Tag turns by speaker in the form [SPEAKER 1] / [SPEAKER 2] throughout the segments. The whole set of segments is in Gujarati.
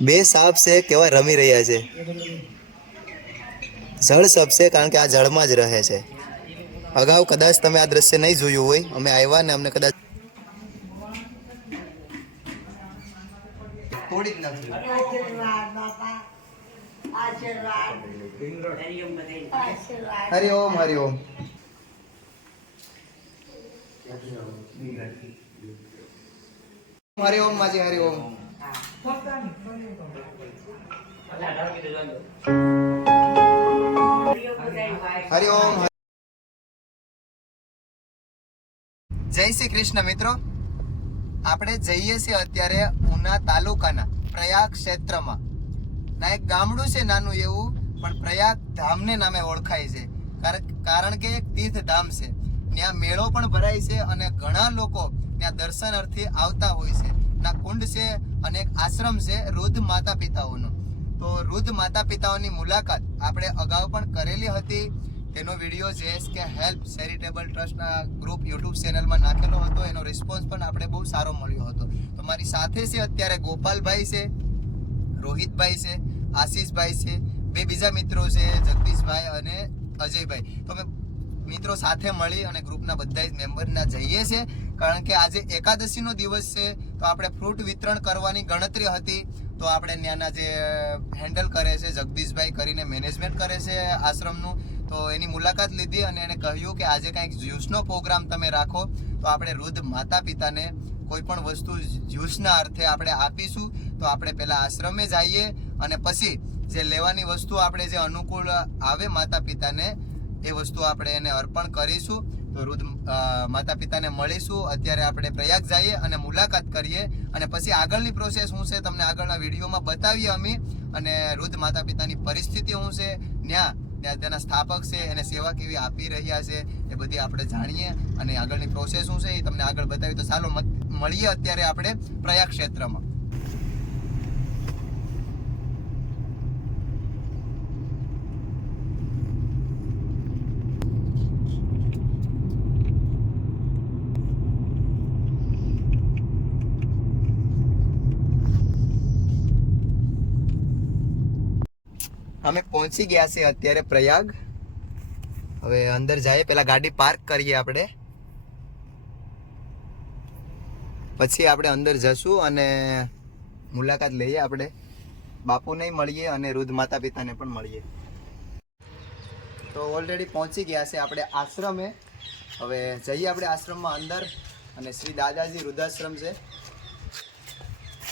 [SPEAKER 1] બે સાપ છે કેવા રમી રહ્યા છે. જળ સપ છે કારણ કે આ જળમાં જ રહે છે. અગાઉ કદાચ તમે આ દ્રશ્ય નહીં જોયું હોય, અમે આવ્યા ને અમને કદાચ હરિ ઓમ હરિ ઓમ. હરિ ઓમ, માજી હરિ ઓમ. હરિ ઓમ જય શ્રી કૃષ્ણ મિત્રો આપણે જઈએ છીએ અત્યારે ઉના તાલુકાના પ્રયાગ ક્ષેત્રમાં ના એક ગામડું છે નાનું એવું પણ પ્રયાગ ધામને નામે ઓળખાય છે કારણ- કારણ કે એક તીર્થ ધામ છે ત્યાં મેળો પણ ભરાય છે અને ઘણા લોકો ત્યાં દર્શનાર્થે આવતા હોય છે ના, કુંડ છે અને એક આશ્રમ છે વૃદ્ધ માતા પિતાઓનો. તો વૃદ્ધ માતા પિતાઓની મુલાકાત આપણે અગાઉ પણ કરેલી હતી. તેનો વીડિયો કે હેલ્પ ચેરિટેબલ ટ્રસ્ટના ગ્રુપ યુટ્યુબ ચેનલમાં નાખેલો હતો. એનો રિસ્પોન્સ પણ આપણે બહુ સારો મળ્યો હતો. તો મારી સાથે છે અત્યારે ગોપાલભાઈ છે, રોહિતભાઈ છે, આશીષભાઈ છે, બે બીજા મિત્રો છે, જગદીશભાઈ અને અજયભાઈ. તો અમે મિત્રો સાથે મળી અને ગ્રુપના બધા જ મેમ્બરના જઈએ છે. કારણ કે આજે એકાદશીનો દિવસ છે, તો આપણે ફ્રૂટ વિતરણ કરવાની ગણતરી હતી, તો આપણે ત્યાંના જે હેન્ડલ કરે છે, જગદીશભાઈ કરીને મેનેજમેન્ટ કરે છે આશ્રમનું, તો એની મુલાકાત લીધી અને એને કહ્યું કે આજે કાંઈક જ્યુસનો પ્રોગ્રામ તમે રાખો, તો આપણે વૃદ્ધ માતા પિતાને કોઈ પણ વસ્તુ જ્યુસના અર્થે આપણે આપીશું, તો આપણે પહેલાં આશ્રમે જઈએ અને પછી જે લેવાની વસ્તુ આપણે જે અનુકૂળ આવે માતા પિતાને એ વસ્તુ આપણે એને અર્પણ કરીશું. તો વૃદ્ધ માતા પિતાને મળીશું. અત્યારે આપણે પ્રયાગ જઈએ અને મુલાકાત કરીએ. અને પછી આગળની પ્રોસેસ શું છે તમને આગળના વિડીયોમાં બતાવીએ અમે. અને વૃદ્ધ માતા પિતાની પરિસ્થિતિ શું છે? ત્યાં ત્યાં તેના સ્થાપક છે, એને સેવા કેવી આપી રહ્યા છે, એ બધી આપણે જાણીએ. અને આગળની પ્રોસેસ શું છે એ તમને આગળ બતાવી તો ચાલો મળીએ અત્યારે આપણે પ્રયાગ ક્ષેત્રમાં. અમે પહોંચી ગયા છે અત્યારે પ્રયાગ. હવે અંદર જઈએ, પેલા ગાડી પાર્ક કરીએ આપણે. પછી આપણે અંદર જશું અને મુલાકાત લઈએ આપણે. બાપુને મળીએ અને રુદ્ર માતા પિતાને પણ મળીએ. તો ઓલરેડી પહોંચી ગયા છે આપણે આશ્રમે. હવે જઈએ આપણે આશ્રમમાં અંદર અને શ્રી દાદાજી વૃદ્ધાશ્રમ છે.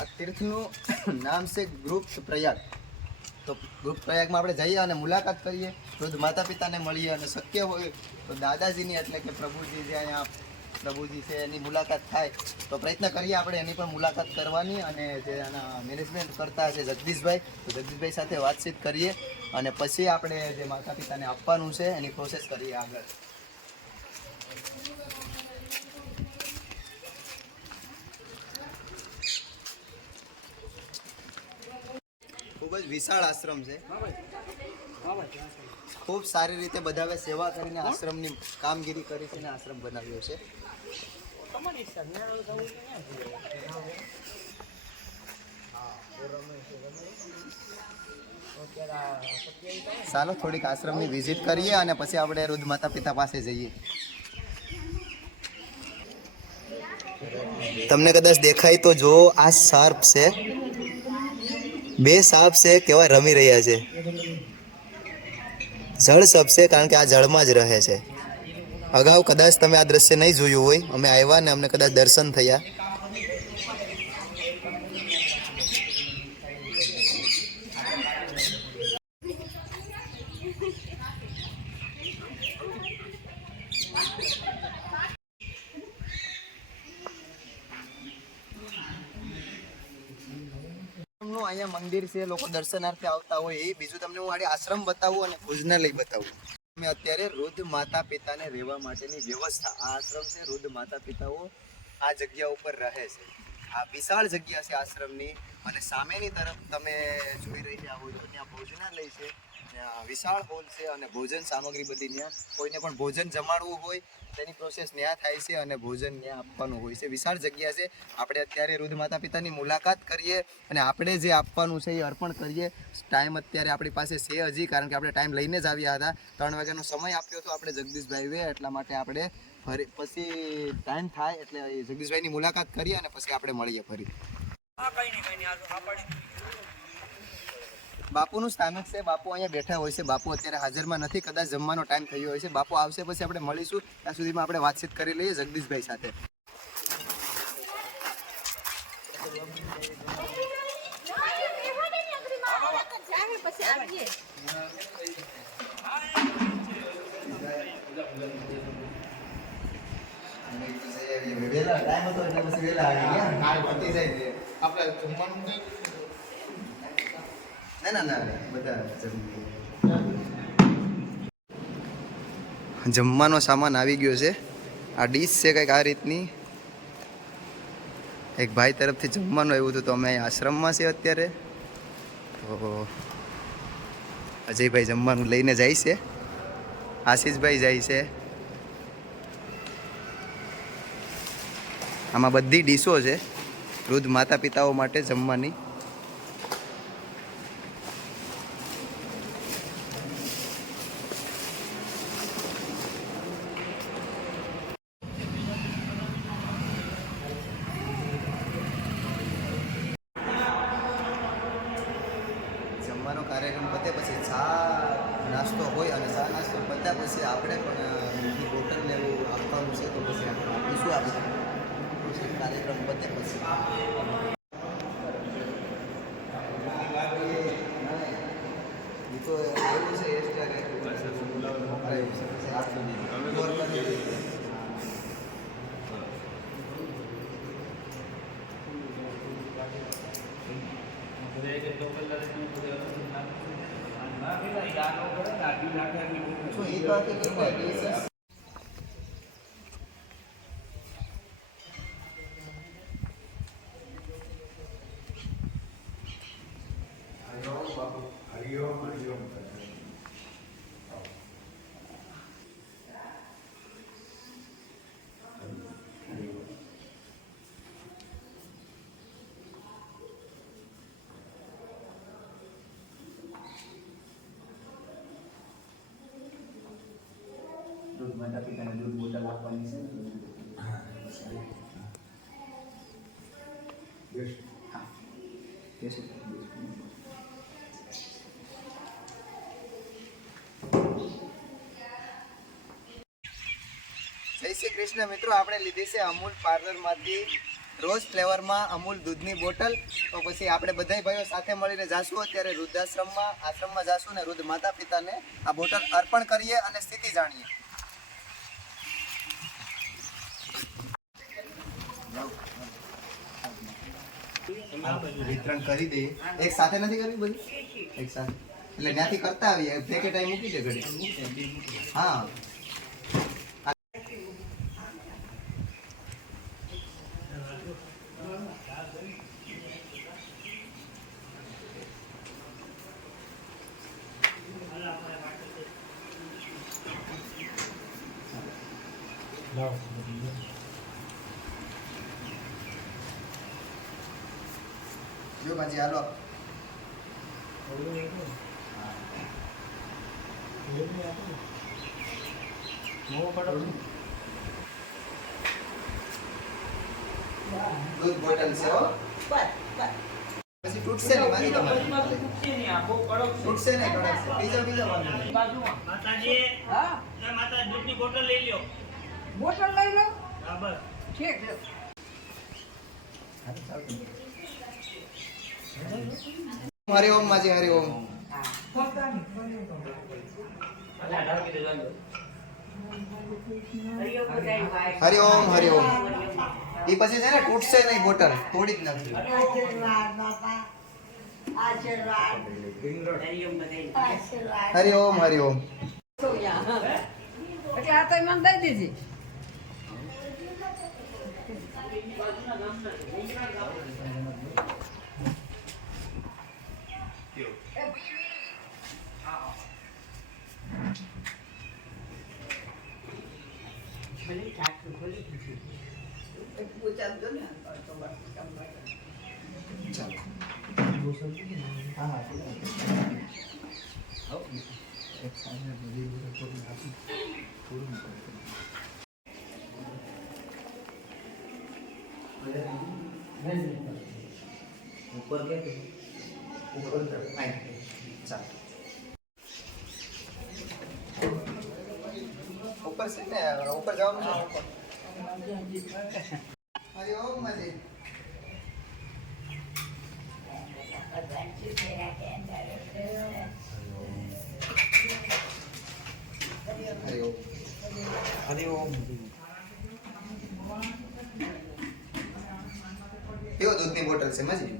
[SPEAKER 1] આ તીર્થનું નામ છે ગ્રુપ પ્રયાગ. તો ગ્રુપ પ્રયાગમાં આપણે જઈએ અને મુલાકાત કરીએ, વૃદ્ધ માતા પિતાને મળીએ અને શક્ય હોય તો દાદાજીની એટલે કે પ્રભુજી જે અહીંયા પ્રભુજી છે, એની મુલાકાત થાય તો પ્રયત્ન કરીએ આપણે એની પણ મુલાકાત કરવાની અને જે એના મેનેજમેન્ટ કરતા છે જગદીશભાઈ, તો જગદીશભાઈ સાથે વાતચીત કરીએ અને પછી આપણે જે માતા પિતાને આપવાનું છે એની પ્રોસેસ કરીએ આગળ. ખૂબ જ વિશાળ આશ્રમ છે. ખૂબ સારી રીતે બધાએ સેવા કરીને આશ્રમની કામગીરી કરી છે આશ્રમ બનાવ્યો છે. ચાલો થોડીક આશ્રમની વિઝિટ કરીએ અને પછી આપણે રુદ્ર માતા પિતા પાસે જઈએ. તમને કદાચ દેખાય તો જો આ સર્પ છે. બે સાપ છે કેવા રમી રહ્યા છે. જળ સપ છે કારણ કે આ જળમાં જ રહે છે. અગાઉ કદાચ તમે આ દ્રશ્ય નહીં જોયું હોય, અમે આવ્યા ને અમને કદાચ દર્શન થયા. નું અહીંયા મંદિર છે, લોકો દર્શનાર્થે આવતા હોય, એ બીજું તમને હું આડી આશ્રમ બતાવું અને ભોજનાલય બતાવું. અમે અત્યારે વૃદ્ધ માતા પિતાને રહેવા માટેની વ્યવસ્થા, આ આશ્રમ છે, વૃદ્ધ માતા પિતાઓ આ જગ્યા ઉપર રહે છે. આ વિશાળ જગ્યા છે આશ્રમની અને સામેની તરફ તમે જોઈ રહ્યા હોય તો ત્યાં ભોજનાલય છે. વિશાળ હોલ છે અને ભોજન સામગ્રી બધી ત્યાં. કોઈને પણ ભોજન જમાડવું હોય, તેની પ્રોસેસ ત્યાં થાય છે અને ભોજન ત્યાં આપવાનું હોય છે. વિશાળ જગ્યા છે. આપણે અત્યારે રુદ્ર માતા પિતાની મુલાકાત કરીએ અને આપણે જે આપવાનું છે એ અર્પણ કરીએ. ટાઈમ અત્યારે આપણી પાસે છે હજી, કારણ કે આપણે ટાઈમ લઈને જ આવ્યા હતા. ત્રણ વાગ્યાનો સમય આપ્યો હતો આપણે જગદીશભાઈએ, એટલા માટે આપણે ફરી, પછી ટાઈમ થાય એટલે જગદીશભાઈની મુલાકાત કરીએ અને પછી આપણે મળીએ ફરી. બાપુનું સ્થાનક છે, બાપુ અહીંયા બેઠા હોય છે, બાપુ અત્યારે હાજરમાં નથી, કદાચ જમવાનો ટાઈમ થયો હોય છે. બાપુ આવશે પછી આપણે મળીશું, ત્યાં સુધીમાં આપણે વાતચીત કરી લઈએ જગદીશભાઈ સાથે.
[SPEAKER 2] આપણે જમવાનું
[SPEAKER 1] જમવાનો સામાન આવી ગયો છે. આ ડીશ છે કંઈક આ રીતની. એક ભાઈ તરફથી જમવાનું આવ્યું હતું તો અમે આશ્રમમાં છીએ અત્યારે. તો અજયભાઈ જમવાનું લઈને જાય છે. આશીષભાઈ જાય છે. આમાં બધી ડીશો છે. વૃદ્ધ માતા પિતાઓ માટે જમવાની. જમવાનો કાર્યક્રમ પતે પછી ચા નાસ્તો હોય અને ચા નાસ્તો પત્યા પછી આપણે પણ હોટલને એવું આપવાનું છે તો પછી આપણે આપીશું આ બધા. કાર્યક્રમ પતે પછી એ તો એવું છે એક્સ્ટ્રા કંઈક મોકલાયું છે પછી આપી શું એ તો આખી કેટલા ડીશ દૂધ માતા પિતાને દૂધ બોટલ આપવાની છે હા બેસો. જય શ્રી કૃષ્ણ મિત્રો, આપણે લીધી છે અમૂલ પાર્લરમાંથી રોજ ફ્લેવરમાં અમૂલ દૂધની બોટલ. તો પછી આપણે બધા ભાઈઓ સાથે મળીને જાશું. અત્યારે વૃદ્ધાશ્રમમાં, આશ્રમમાં જાશું ને વૃદ્ધ માતા પિતાને આ બોટલ અર્પણ કરીએ અને સ્થિતિ જાણીએ. વિતરણ કરી દઈએ એક સાથે નથી કરવી બધી? એક સાથે. એટલે ત્યાંથી કરતા આવીએ. પેકેટ અહીં મૂકી દે ઘડી હા. જો બાજી હાલો. દૂધ બોટલ છે હો. પછી તૂટશે નહીં મારી તમારી તૂટશે નહીં કડક છે. બીજા બીજા વાંધો નહીં.
[SPEAKER 3] માતાજી
[SPEAKER 4] હા
[SPEAKER 3] ના માતા દૂધની બોટલ લઈ લ્યો.
[SPEAKER 4] બોટલ લઈ લો?
[SPEAKER 3] હા બસ.
[SPEAKER 4] ઠીક. છે
[SPEAKER 1] હરિ ઓમ, માજી હરે ઓમ. હરે ઓમ હરે ઓમ. એ પછી છે ને તૂટશે નહીં બોટલ, તોડી જ
[SPEAKER 4] નથી
[SPEAKER 1] હરે ઓમ હરે ઓમ.
[SPEAKER 4] તો દીધી. lấy cà cử có
[SPEAKER 1] lấy cà cử mua trăm đứa này gọi cho bạn trăm bảy trăm
[SPEAKER 5] mua sắm cái này
[SPEAKER 1] à cũng
[SPEAKER 5] không
[SPEAKER 1] Efsane bir yere koyun lazım. Kurun koyun.
[SPEAKER 5] ऊपर क्या
[SPEAKER 1] ऊपर तक आए चल ઉપર છે ને ઉપર જવાનું છે. હરિ મજી દૂધની બોટલ છે મજી?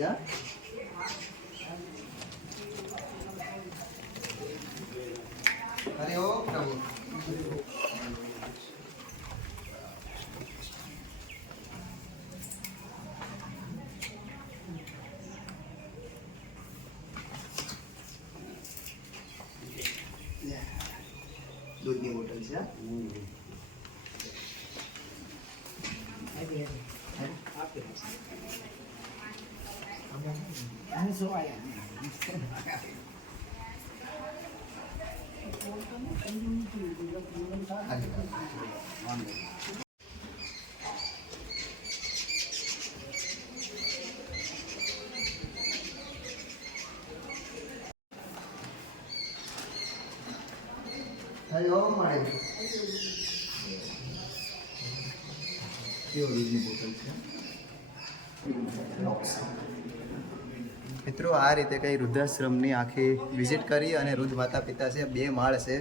[SPEAKER 1] હા? હરિ ઓમ પ્રભુ દૂધની બોટલ છે હા? હરિ ઓમ મળે કેવો દૂધની બોટલ મિત્રો, આ રીતે કંઈ વૃદ્ધાશ્રમની આખી વિઝિટ કરી અને વૃદ્ધ માતા પિતા છે, બે માળ છે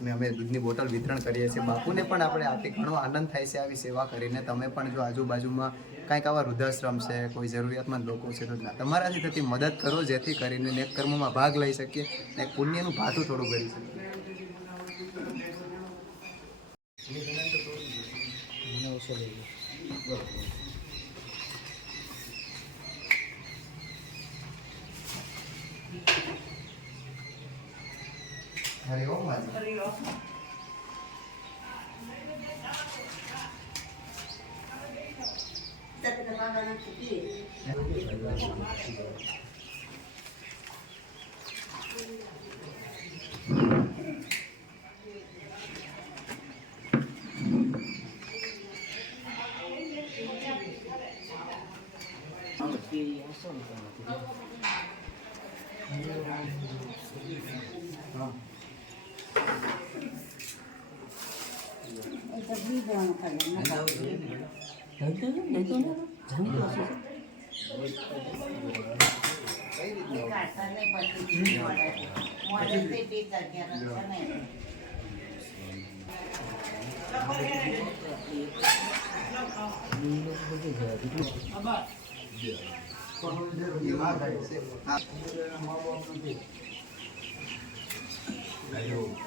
[SPEAKER 1] અને અમે દૂધની બોટલ વિતરણ કરીએ છીએ. બાપુને પણ આપણે આપી ઘણો આનંદ થાય છે આવી સેવા કરીને. તમે પણ જો આજુબાજુમાં કાંઈક આવા વૃદ્ધાશ્રમ છે, કોઈ જરૂરિયાતમંદ લોકો છે, તો તમારાથી થતી મદદ કરો, જેથી કરીને નેક કર્મોમાં ભાગ લઈ શકીએ અને પુણ્યનું ભાથું થોડું કરી શકીએ. હરિ ઓમ માજી કઈ રીતની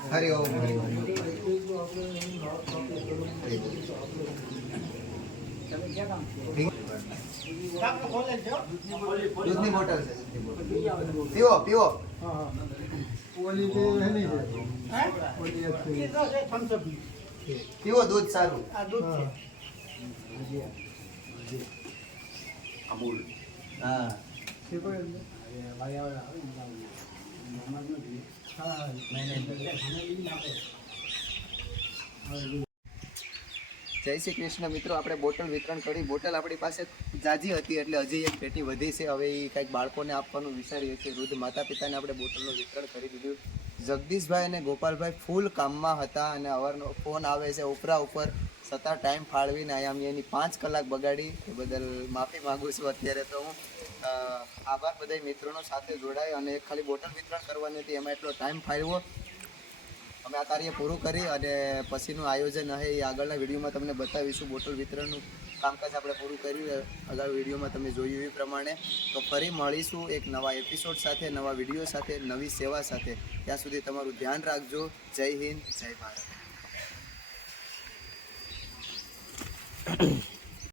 [SPEAKER 1] હરિ ઓમ હરિ ઓમ દૂધની બોટલ છે પીવો પીવો. પીવો દૂધ સારું. અમૂલ હા. જય શ્રી કૃષ્ણ મિત્રો, આપણે બોટલ વિતરણ કરી. બોટલ આપણી પાસે જાજી હતી એટલે હજી એક પેટી વધી છે. હવે એ કંઈક બાળકોને આપવાનું વિચારીએ છીએ. વૃદ્ધ માતા પિતાને આપણે બોટલનું વિતરણ કરી દીધું. જગદીશભાઈ અને ગોપાલભાઈ ફૂલ કામમાં હતા અને અવારનો ફોન આવે છે ઉપરા ઉપર. છતાં ટાઈમ ફાળવીને અહીંયા અમે એની પાંચ કલાક બગાડી. એ બદલ માફી માગું છું અત્યારે તો હું. આભાર બધા મિત્રોનો સાથે જોડાય અને ખાલી બોટલ વિતરણ કરવાની હતી. એમાં એટલો ટાઈમ ફાળવ્યો. અમે આ કાર્ય પૂરું કરી અને પછીનું આયોજન હે એ આગળના વિડીયોમાં તમને બતાવીશું. બોટલ વિતરણનું કામકાજ આપણે પૂરું કર્યું અગાઉ વિડીયોમાં તમે જોયું એ પ્રમાણે. તો ફરી મળીશું એક નવા એપિસોડ સાથે, નવા વીડિયો સાથે, નવી સેવા સાથે. ત્યાં સુધી તમારું ધ્યાન રાખજો. જય હિન્દ, જય ભારત.